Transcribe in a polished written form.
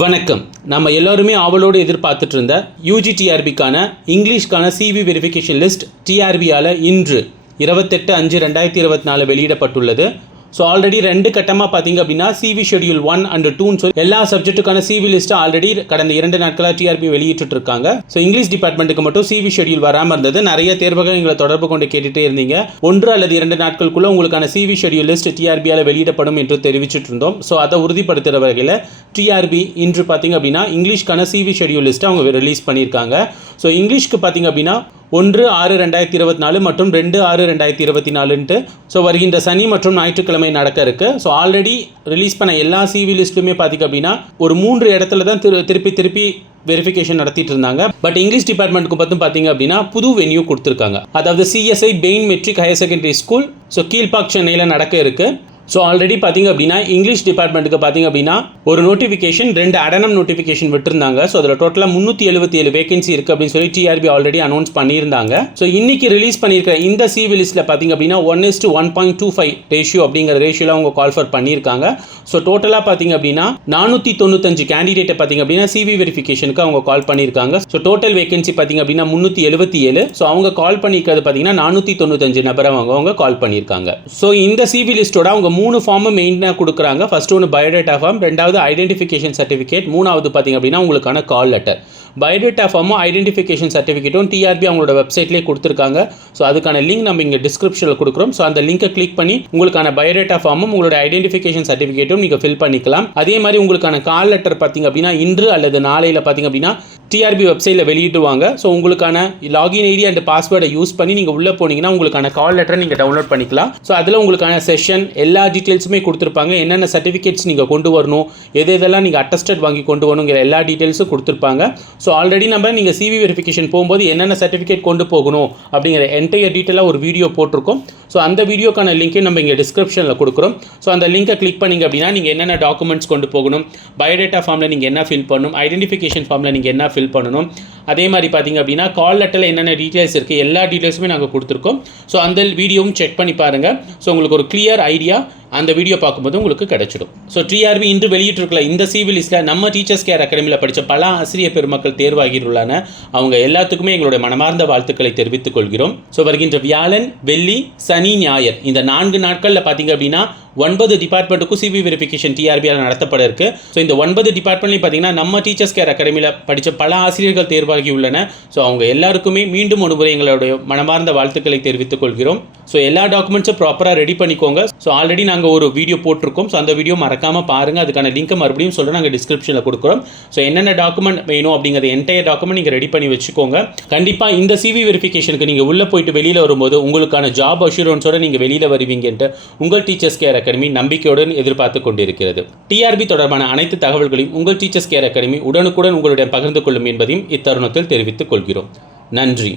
வணக்கம். நம்ம எல்லோருமே ஆவலோடு எதிர்பார்த்துட்டு இருந்த யூஜிடிஆர்பிக்கான இங்கிலீஷ்க்கான சிவி வெரிஃபிகேஷன் லிஸ்ட் டிஆர்பியால் இன்று 28/5/2024 வெளியிடப்பட்டுள்ளது. ஸோ ஆல்ரெடி 2 கட்டமாக பார்த்தீங்க அப்படின்னா சிவி ஷெடியூல் 1 and 2ன்னு சொல்லி எல்லா சப்ஜெக்ட்டுக்கான சிவி லிஸ்ட்டை ஆல்ரெடி கடந்த 2 நாட்களாக டிஆர்பி வெளியிட்டு இருக்காங்க. ஸோ இங்கிலீஷ் டிபார்ட்மெண்ட்டுக்கு மட்டும் சிவி ஷெடியூல் வராமல் இருந்தது. நிறைய தேர்வுகள் எங்களை தொடர்பு கொண்டு கேட்டுகிட்டே இருந்தீங்க. 1 அல்லது 2 நாட்களுக்குள்ள உங்களுக்கான சிவி ஷெடியூல் லிஸ்ட் டிஆர்பியால் வெளியிடப்படும் என்று தெரிவிச்சுட்டு இருந்தோம். ஸோ அதை உறுதிப்படுத்துகிற வகையில் டிஆர்பி இன்று பார்த்தீங்க அப்படின்னா இங்கிலீஷ்க்கான சிவி ஷெடியூல் லிஸ்ட்டை அவங்க ரிலீஸ் பண்ணியிருக்காங்க. ஸோ இங்கிலீஷ்க்கு பார்த்தீங்க அப்படின்னா 1/6/2024 மற்றும் 2/6/2024 ஸோ வருகின்ற சனி மற்றும் ஞாயிற்றுக்கிழமை நடக்க இருக்கு. ஸோ ஆல்ரெடி ரிலீஸ் பண்ண எல்லா சிவி லிஸ்ட்டுமே பார்த்திங்க அப்படின்னா ஒரு 3 இடத்துல தான் திருப்பி வெரிஃபிகேஷன் நடத்திட்டு இருந்தாங்க. பட் இங்கிலீஷ் டிபார்ட்மெண்ட்டுக்கு பார்த்து பார்த்தீங்க அப்படின்னா புது வென்யூ கொடுத்துருக்காங்க. அதாவது CSI Bain matric higher secondary school so Kilpauk சென்னையில் நடக்க இருக்கு. ஸோ ஆல்ரெடி பார்த்தீங்க அப்படின்னா இங்கிலீஷ் டிபார்ட்மெண்ட்டுக்கு பார்த்தீங்க அப்படின்னா ஒரு நோட்டிஃபிகேஷன் 2 அடனம் நோட்டிஃபிகேஷன் விட்டுருந்தாங்க. ஸோ அதில் டோட்டலாக 377 வேகன்சி இருக்குது அப்படின்னு சொல்லி டிஆர்பி ஆல்ரெடி அனௌன்ஸ் பண்ணியிருந்தாங்க. ஸோ இன்னைக்கு ரிலீஸ் பண்ணியிருக்கிற இந்த சிவி லிஸ்ட்டில் பார்த்தீங்க அப்படின்னா 1:1.25 ரேஷியோ அப்படிங்கிற ரேஷியோவில் அவங்க கால்ஃபர் பண்ணியிருக்காங்க. ஸோ டோட்டலாக பார்த்தீங்க அப்படின்னா 495 கேண்டிடேட்டை பார்த்தீங்க அப்படின்னா சிவி வெரிஃபிகேஷனுக்கு அவங்க கால் பண்ணியிருக்காங்க. ஸோ டோட்டல் வேகன்சி பார்த்தீங்க அப்படின்னா 377. ஸோ அவங்க கால் பண்ணியிருக்கிறது பார்த்தீங்கன்னா 495 நபரை அவங்க கால் பண்ணியிருக்காங்க. ஸோ இந்த சிவி லிஸ்ட்டோட அவங்க 3 ஃபார்மை மெயினாக கொடுக்குறாங்க. ஃபர்ஸ்ட் ஒன்று பயோடேட்டா ஃபார்ம், 2வது ஐடென்டிஃபிகேஷன் சர்டிஃபிகேட், 3வது பார்த்தீங்க அப்படின்னா உங்களுக்கான கால் லெட்டர். பயோடேட்டா ஃபார்மும் ஐடென்டிஃபிகேஷன் சர்டிஃபிகேட்டும் டிஆர்பி அவங்களோட வெப்சைட்லேயே கொடுத்துருக்காங்க. ஸோ அதுக்கான லிங்க் நம்ம இங்கே டிஸ்கிரிப்ஷனில் கொடுக்குறோம். ஸோ அந்த லிங்கை கிளிக் பண்ணி உங்களுக்கான பயோடேட்டா ஃபார்மும் உங்களோட ஐடென்டிஃபிகேஷன் சர்டிஃபிகேட்டும் நீங்கள் ஃபில் பண்ணிக்கலாம். அதே மாதிரி உங்களுக்கான கால் லெட்டர் பார்த்தீங்க அப்படின்னா இன்று அல்லது நாளையில் பார்த்தீங்க அப்படின்னா டிஆர்பி வெப்சைட்டில் வெளியிடுவாங்க. ஸோ உங்களுக்கான லாகின் ஐடி அண்ட் பாஸ்வேர்டை யூஸ் பண்ணி நீங்கள் உள்ளே போனீங்கன்னா உங்களுக்கான கால் லெட்டரை நீங்கள் டவுன்லோட் பண்ணிக்கலாம். ஸோ அதில் உங்களுக்கான செஷன் எல்லா டீட்டெயில்ஸுமே கொடுத்துருப்பாங்க. என்னென்ன சர்டிஃபிகேட்ஸ் நீங்கள் கொண்டு வரணும், எதெல்லாம் நீங்கள் அட்டஸ்டட் வாங்கி கொண்டு வரணுங்கிற எல்லா டீட்டெயில்ஸும் கொடுத்துருப்பாங்க. ஸோ ஆல்ரெடி நம்ம நீங்கள் சிவி வெரிஃபிகேஷன் போகும்போது என்னென்ன சர்டிஃபிகேட் கொண்டு போகணும் அப்படிங்கிற என்டையர் டீட்டெயிலாக ஒரு வீடியோ போட்டிருக்கோம். ஸோ அந்த வீடியோக்கான லிங்க்கை நம்ம இங்கே டிஸ்கிரிப்ஷனில் கொடுக்குறோம். ஸோ அந்த லிங்கை கிளிக் பண்ணிங்க அப்படின்னா நீங்கள் என்னென்ன டாக்குமெண்ட்ஸ் கொண்டு போகணும், பயோடேட்டா ஃபார்மில் நீங்கள் என்ன ஃபில் பண்ணணும், ஐடென்டிஃபிகேஷன் ஃபார்மில் நீங்கள் என்ன ஃபில் பண்ணணும், அதே மாதிரி பார்த்தீங்க அப்படின்னா கால் லெட்டரில் என்னென்ன டீட்டெயில்ஸ் இருக்குது எல்லா டீட்டெயில்ஸுமே நாங்கள் கொடுத்துருக்கோம். ஸோ அந்த வீடியோவும் செக் பண்ணி பாருங்கள். ஸோ உங்களுக்கு ஒரு கிளியர் ஐடியா அந்த வீடியோ பார்க்கும்போது உங்களுக்கு கிடைச்சிடும். ஸோ டிஆர்பி இன்று வெளியிட்டிருக்கல இந்த சிவி லிஸ்ட்டில் நம்ம டீச்சர்ஸ் கேர் அகாடமியில் படித்த பல ஆசிரியர் பெருமக்கள் தேர்வாகியுள்ளான அவங்க எல்லாத்துக்குமே எங்களுடைய மனமார்ந்த வாழ்த்துக்களை தெரிவித்துக் கொள்கிறோம். ஸோ வருகின்ற வியாழன், வெள்ளி, சனி, ஞாயிறு இந்த 4 நாட்களில் பார்த்தீங்க அப்படின்னா 9 டிபார்ட்மெண்ட்டுக்கும் சிவி வெரிஃபிகேஷன் டிஆர்பியால் நடத்தப்பட இருக்கு. ஸோ இந்த 9 டிபார்ட்மெண்ட்லையும் பார்த்தீங்கன்னா நம்ம டீச்சர்ஸ் கேர் அகாடமியில் படித்த பல ஆசிரியர்கள் தேர்வாகி உள்ளன. ஸோ அவங்க எல்லாருக்குமே மீண்டும் ஒரு முறை எங்களுடைய மனமார்ந்த வாழ்த்துக்களை தெரிவித்துக் கொள்கிறோம். ஸோ எல்லா டாக்குமெண்ட்ஸும் ப்ராப்பராக ரெடி பண்ணிக்கோங்க. ஸோ ஆல்ரெடி நாங்கள் ஒரு வீடியோ போட்டிருக்கோம். ஸோ அந்த வீடியோ மறக்காமல் பாருங்கள். அதுக்கான லிங்கை மறுபடியும் சொல்கிறேன், நாங்கள் டிஸ்கிரிப்ஷனில் கொடுக்குறோம். ஸோ என்னென்ன டாக்குமெண்ட் வேணும் அப்படிங்கிறது என்டையர் டாக்குமெண்ட் நீங்கள் ரெடி பண்ணி வச்சுக்கோங்க. கண்டிப்பாக இந்த சிவி வெரிஃபிகேஷனுக்கு நீங்கள் உள்ளே போயிட்டு வெளியில் வரும்போது உங்களுக்கான ஜாப் அஷூரன்ஸோடு நீங்கள் வெளியில் வருவீங்கன்ட்டு உங்கள் டீச்சர்ஸ் கேர் அகாடமி நம்பிக்கையுடன் எதிர்பார்த்து கொண்டிருக்கிறது. டிஆர்பி தொடர்பான அனைத்து தகவல்களையும் உங்கள் டீச்சர்ஸ் கேர் அகாடமி உடனுக்குடன் உங்களுடன் பகிர்ந்து கொள்ளும் என்பதையும் இத்தருணத்தில் தெரிவித்துக் கொள்கிறோம். நன்றி.